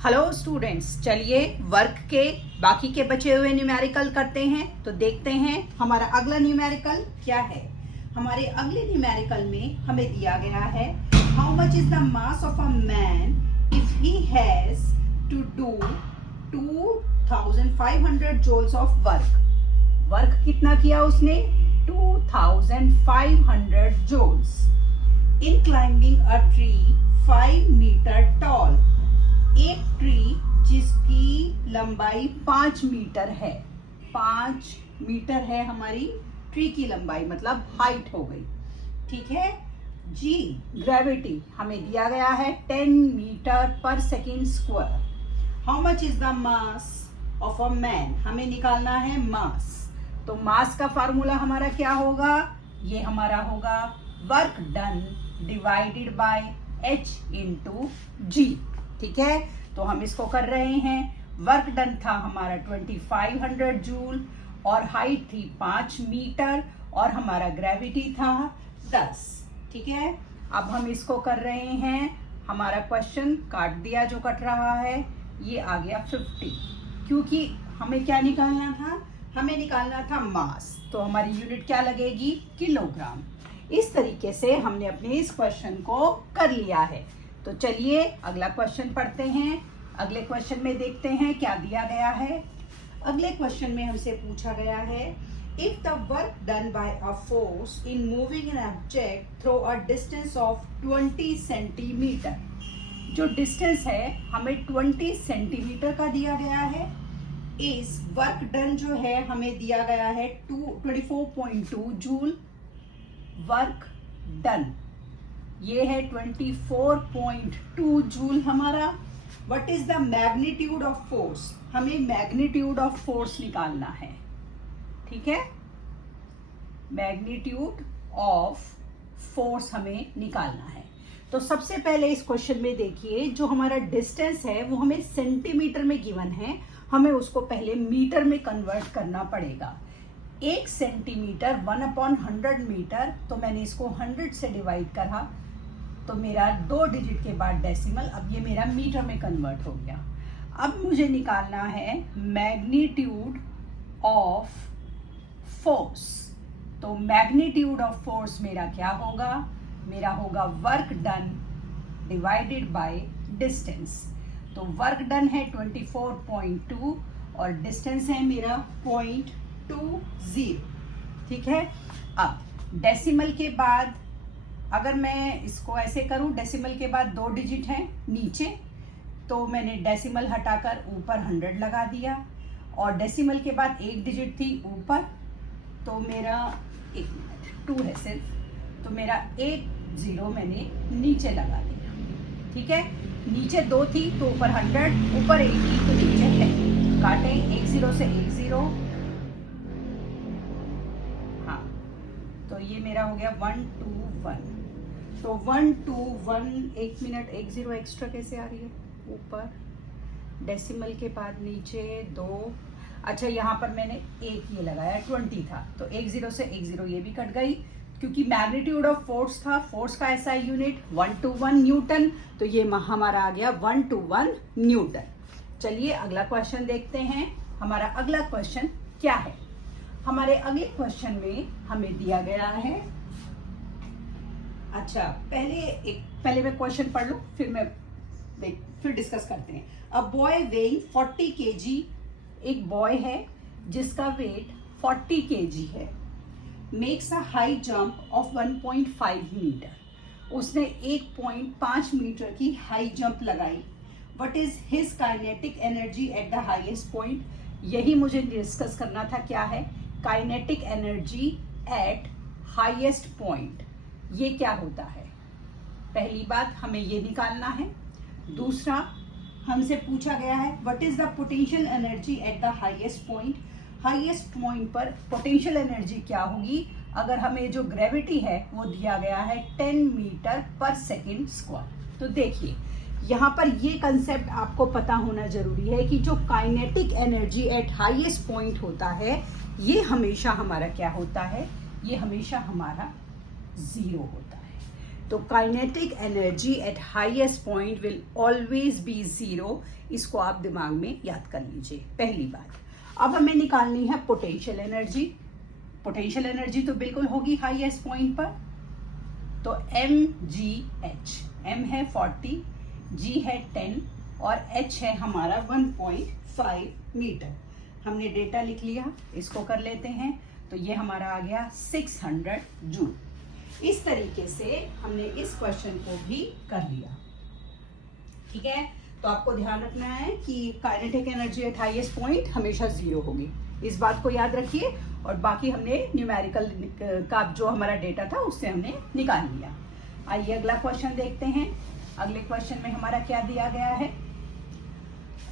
Hello students, चलिए work के बाकी के बचे हुए न्यूमेरिकल करते हैं। तो देखते हैं हमारा अगला न्यूमेरिकल क्या है। हमारे अगले न्यूमेरिकल में हमें दिया गया है how much is the mass of a man if he has to do 2500 joules of work कितना किया उसने? 2500 joules in climbing a tree 5 metre tall. एक ट्री जिसकी लंबाई 5 मीटर है, 5 मीटर है हमारी ट्री की लंबाई, मतलब हाइट हो गई। ठीक है जी। ग्रेविटी हमें दिया गया है 10 मीटर पर second square. How much is the mass of a man, हमें निकालना है मास। तो मास का फार्मूला हमारा क्या होगा? ये हमारा होगा work done divided by h into G. ठीक है, तो हम इसको कर रहे हैं। वर्क डन था हमारा 2500 जूल और हाइट थी 5 मीटर और हमारा ग्रेविटी था 10। ठीक है, अब हम इसको कर रहे हैं। हमारा क्वेश्चन काट दिया, जो कट रहा है ये आ गया 50, क्योंकि हमें क्या निकालना था? हमें निकालना था मास। तो हमारी यूनिट क्या लगेगी? किलोग्राम। इस तरीके से हमने अपने इस क्वेश्चन को कर लिया है। तो चलिए अगला क्वेश्चन पढ़ते हैं। अगले क्वेश्चन में देखते हैं क्या दिया गया है। अगले क्वेश्चन में हमसे पूछा गया है if the work done bye a force in moving an object through a distance of 20 centimetre. जो डिस्टेंस है हमें 20 सेंटीमीटर का दिया गया है। इस वर्क डन जो है हमें दिया गया है 24.2 जूल। वर्क डन ये है 24.2 जूल हमारा। What is the magnitude of force, हमें मैग्नीट्यूड ऑफ फोर्स निकालना है। ठीक है, मैग्नीट्यूड ऑफ फोर्स हमें निकालना है। तो सबसे पहले इस क्वेश्चन में देखिए, जो हमारा डिस्टेंस है वो हमें सेंटीमीटर में गिवन है, हमें उसको पहले मीटर में कन्वर्ट करना पड़ेगा। 1 सेंटीमीटर 1/100 मीटर, तो मैंने इसको 100 से डिवाइड करा तो मेरा 2 डिजिट के बाद डेसिमल, अब ये मेरा मीटर में कन्वर्ट हो गया। अब मुझे निकालना है मैग्नीट्यूड ऑफ फोर्स। तो मैग्नीट्यूड ऑफ फोर्स मेरा क्या होगा? मेरा होगा work done divided by distance. तो वर्क डन है 24.2 और डिस्टेंस है मेरा 0.20। ठीक है, अब डेसिमल के बाद अगर मैं इसको ऐसे करूं, डेसिमल के बाद 2 डिजिट हैं नीचे, तो मैंने डेसिमल हटाकर ऊपर 100 लगा दिया और डेसिमल के बाद 1 डिजिट थी ऊपर, तो मेरा 2 है सिर्फ, तो मेरा 1 0 मैंने नीचे लगा दिया। ठीक है, नीचे 2 थी तो ऊपर 100, ऊपर 1 थी तो नीचे 10। काटें 1 0 से 1 0। हाँ, तो ये मेरा हो गया 1 2 1। तो 1 2 1, 1 मिनट 1 0 एक्स्ट्रा कैसे आ रही है? ऊपर डेसिमल के बाद नीचे 2। अच्छा, यहाँ पर मैंने 1 ये लगाया, 20 था तो 1 0 से 1 0 ये भी कट गई, क्योंकि मैग्नीट्यूड ऑफ फोर्स था, फोर्स का ऐसा यूनिट 1/1 न्यूटन, तो ये हमारा आ गया 1/1 न्यूटन। चलिए अगला क्वेश्चन देखते हैं। हमारा अगला क्वेश्चन क्या है? हमारे अगले क्वेश्चन में हमें दिया गया है, अच्छा पहले मैं क्वेश्चन पढ़ लूं, फिर डिस्कस करते हैं। अ बॉय वेइंग 40 kg, एक बॉय है जिसका वेट 40 kg है, makes a high jump of 1.5 metre. उसने 1.5 मीटर की हाई जंप लगाई। What is his kinetic energy at the highest point? यही मुझे डिस्कस करना था। क्या है kinetic energy at highest point? ये क्या होता है? पहली बात हमें ये निकालना है। दूसरा हमसे पूछा गया है what is the potential energy at the highest point? Highest point पर पोटेंशियल एनर्जी क्या होगी? अगर हमें जो ग्रेविटी है वो दिया गया है 10 मीटर पर सेकेंड स्क्वायर। तो देखिए यहाँ पर ये कंसेप्ट आपको पता होना जरूरी है कि जो kinetic energy at highest point होता है ये हमेशा हमारा क्या होता है? ये हमेशा हमारा 0 होता है। तो kinetic energy at highest point will always be zero. इसको आप दिमाग में याद कर लीजिए, पहली बात। अब हमें निकालनी है पोटेंशियल एनर्जी। पोटेंशियल एनर्जी तो बिल्कुल होगी हाईएस्ट पॉइंट पर, तो mgh, m है 40, g है 10 और h है हमारा 1.5 मीटर। हमने डेटा लिख लिया, इसको कर लेते हैं, तो ये हमारा आ गया 600 जूल। इस तरीके से हमने इस क्वेश्चन को भी कर लिया। ठीक है, तो आपको ध्यान रखना है कि kinetic energy at highest point हमेशा जीरो होगी, इस बात को याद रखिए। और बाकी हमने न्यूमेरिकल का जो हमारा डेटा था उससे हमने निकाल लिया। आइए अगला क्वेश्चन देखते हैं। अगले क्वेश्चन में हमारा क्या दिया गया है।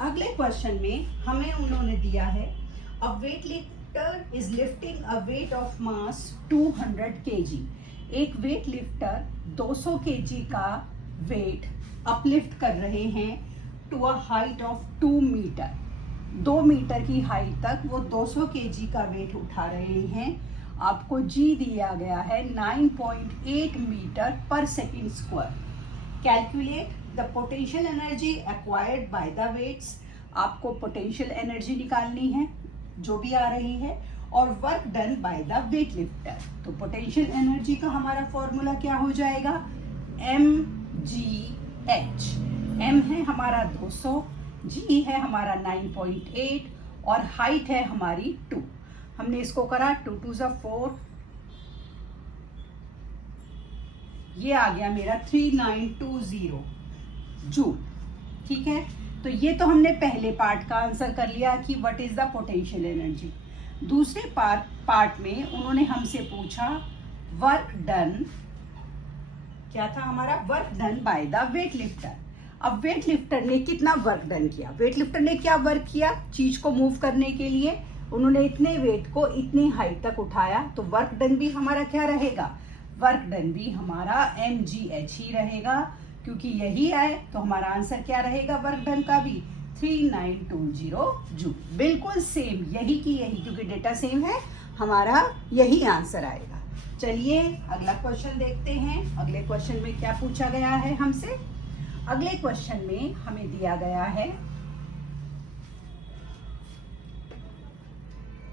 अगले क्वेश्चन में हमें उन्होंने दिया है a weight lifter is lifting a weight of mass 200 kg। एक वेट लिफ्टर 200 kg का वेट अपलिफ्ट कर रहे हैं to a height of 2 metre. 2 metre की हाइट तक वो 200 kg का वेट उठा रहे हैं। आपको जी दिया गया है 9.8 मीटर पर second square. Calculate the potential energy acquired by the weights. आपको पोटेंशियल एनर्जी निकालनी है जो भी आ रही है, और work done by the weight lifter. तो पोटेंशियल एनर्जी का हमारा फॉर्मूला क्या हो जाएगा, mgh। m है हमारा 200, g है हमारा 9.8 और हाइट है हमारी 2। हमने इसको करा 2 2 4, ये आ गया मेरा 3920 जूल। ठीक है, तो ये तो हमने पहले पार्ट का आंसर कर लिया कि what is the potential energy. दूसरे पार्ट में उन्होंने हमसे पूछा वर्क डन, क्या था हमारा, work done by the weight lifter. अब वेट लिफ्टर ने कितना वर्क डन किया, वेट लिफ्टर ने क्या वर्क किया, चीज को मूव करने के लिए उन्होंने इतने वेट को इतनी हाइट तक उठाया, तो वर्क डन भी हमारा क्या रहेगा, वर्क डन भी हमारा mgh ही रहेगा, क्योंकि यही आए तो हमारा आंसर क्या रहेगा वर्क डन का भी 3920 जूल। बिल्कुल सेम, यही की यही, क्योंकि डेटा सेम है, हमारा यही आंसर आएगा। चलिए अगला क्वेश्चन देखते हैं। अगले क्वेश्चन में क्या पूछा गया है हमसे। अगले क्वेश्चन में हमें दिया गया है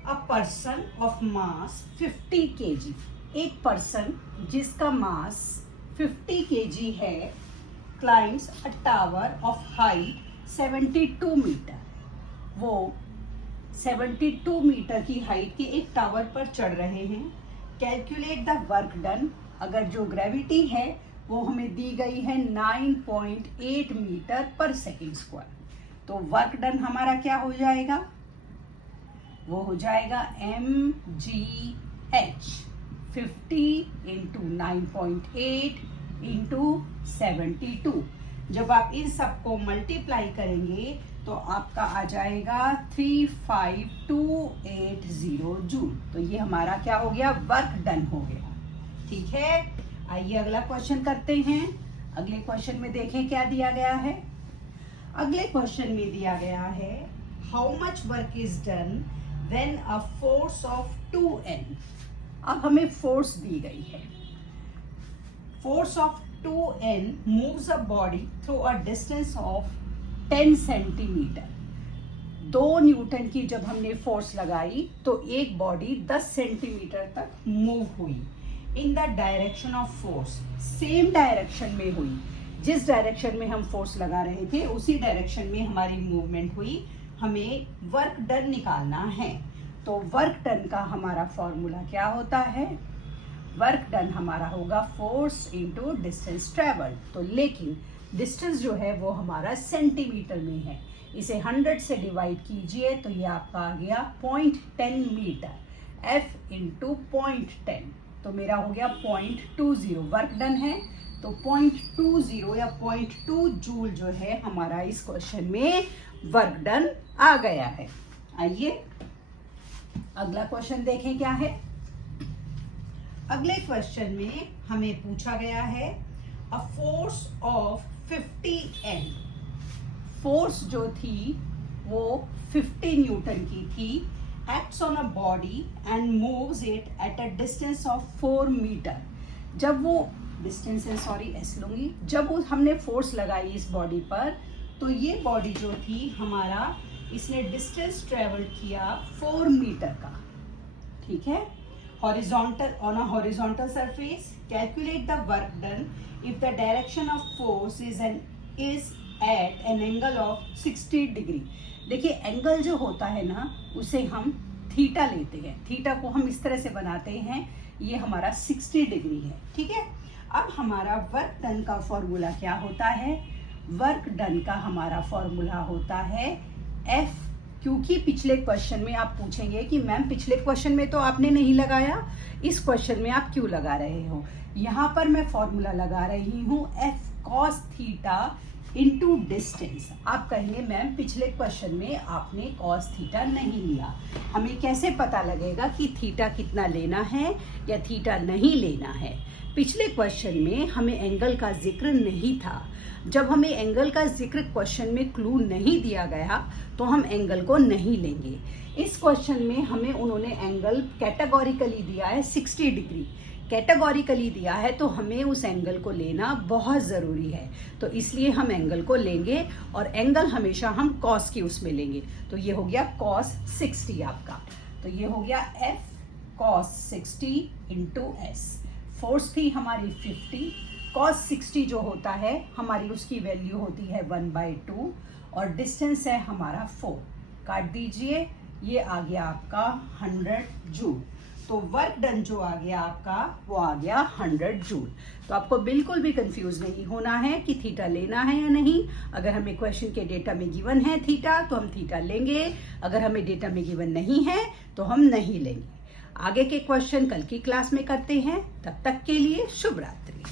a person of mass 50 kg। एक पर्सन जिसका मास 50 kg है climbs a tower of height 72 metre. वो 72 मीटर की हाइट के एक टावर पर चढ़ रहे हैं। Calculate the work done. अगर जो ग्रेविटी है वो हमें दी गई है 9.8 मीटर पर सेकेंड स्क्वायर, तो वर्क डन हमारा क्या हो जाएगा, वो हो जाएगा mgh 50 इंटू 9.8 इंटू 72। जब आप इन सबको मल्टीप्लाई करेंगे तो आपका आ जाएगा 35280 जूल। तो ये हमारा क्या हो गया, वर्क डन हो गया। ठीक है, आइए अगला क्वेश्चन करते हैं। अगले क्वेश्चन में देखें क्या दिया गया है। अगले क्वेश्चन में दिया गया है how much work is done when a force of 2n। अब हमें फोर्स दी गई है, force of 2n moves a body through a distance of 10 centimetre. 2 Newton की जब हमने फोर्स लगाई तो एक बॉडी 10 सेंटीमीटर तक मूव हुई in the direction of force. Same direction में हुई, जिस डायरेक्शन में हम फोर्स लगा रहे थे उसी डायरेक्शन में हमारी मूवमेंट हुई। हमें वर्क डन निकालना है, तो वर्क डन का हमारा फॉर्मूला क्या होता है, वर्क डन हमारा होगा फोर्स इंटू डिस्टेंस ट्रेवल। तो लेकिन डिस्टेंस जो है वो हमारा सेंटीमीटर में है, इसे 100 से डिवाइड कीजिए तो ये आपका आ गया 0.10 मीटर। F इंटू 0.10 तो मेरा हो गया 0.20। वर्क डन है तो 0.20 या 0.2 जूल जो है हमारा इस क्वेश्चन में वर्क डन आ गया है। आइए अगला क्वेश्चन देखें क्या है। अगले क्वेश्चन में हमें पूछा गया है a force of 50N। Force जो थी वो 50 न्यूटन की थी, acts on a body and moves it at a distance of 4 metre. जब वो डिस्टेंस है, सॉरी एस लूंगी। जब हमने फोर्स लगाई इस बॉडी पर, तो ये बॉडी जो थी हमारा, इसने डिस्टेंस ट्रेवल किया 4 मीटर का, ठीक है। Horizontal, on a horizontal surface calculate the work done if the direction of force is at an angle of 60 degree. देखिए एंगल जो होता है ना, उसे हम थीटा लेते हैं। थीटा को हम इस तरह से बनाते हैं, ये हमारा 60 डिग्री है, ठीक है। अब हमारा वर्क डन का फॉर्मूला क्या होता है? वर्क डन का हमारा फॉर्मूला होता है F, क्योंकि पिछले क्वेश्चन में आप पूछेंगे कि मैम पिछले क्वेश्चन में तो आपने नहीं लगाया, इस क्वेश्चन में आप क्यों लगा रहे हो? यहाँ पर मैं फॉर्मूला लगा रही हूँ F cos theta into distance. आप कहेंगे मैम पिछले क्वेश्चन में आपने cos थीटा नहीं लिया, हमें कैसे पता लगेगा कि थीटा कितना लेना है या थीटा नहीं लेना है? पिछले क्वेश्चन में हमें एंगल का जिक्र नहीं था। जब हमें एंगल का जिक्र क्वेश्चन में क्लू नहीं दिया गया तो हम एंगल को नहीं लेंगे। इस क्वेश्चन में हमें उन्होंने एंगल कैटेगोरिकली दिया है 60 डिग्री, कैटेगोरिकली दिया है, तो हमें उस एंगल को लेना बहुत ज़रूरी है। तो इसलिए हम एंगल को लेंगे और एंगल हमेशा हम कॉस की उसमें लेंगे। तो ये हो गया cos 60 आपका, तो ये हो गया F cos 60 into S। Force थी हमारी 50, cos 60 जो होता है हमारी उसकी वैल्यू होती है 1/2 और डिस्टेंस है हमारा 4। काट दीजिए, ये आ गया आपका 100 जूल। तो वर्क डन जो आ गया आपका वो आ गया 100 जूल। तो आपको बिल्कुल भी कंफ्यूज नहीं होना है कि थीटा लेना है या नहीं। अगर हमें क्वेश्चन के डेटा में गिवन है थीटा तो हम थीटा लेंगे, अगर हमें डेटा में गिवन नहीं है तो हम नहीं लेंगे। आगे के क्वेश्चन कल की क्लास में करते हैं, तब तक के लिए शुभ रात्रि।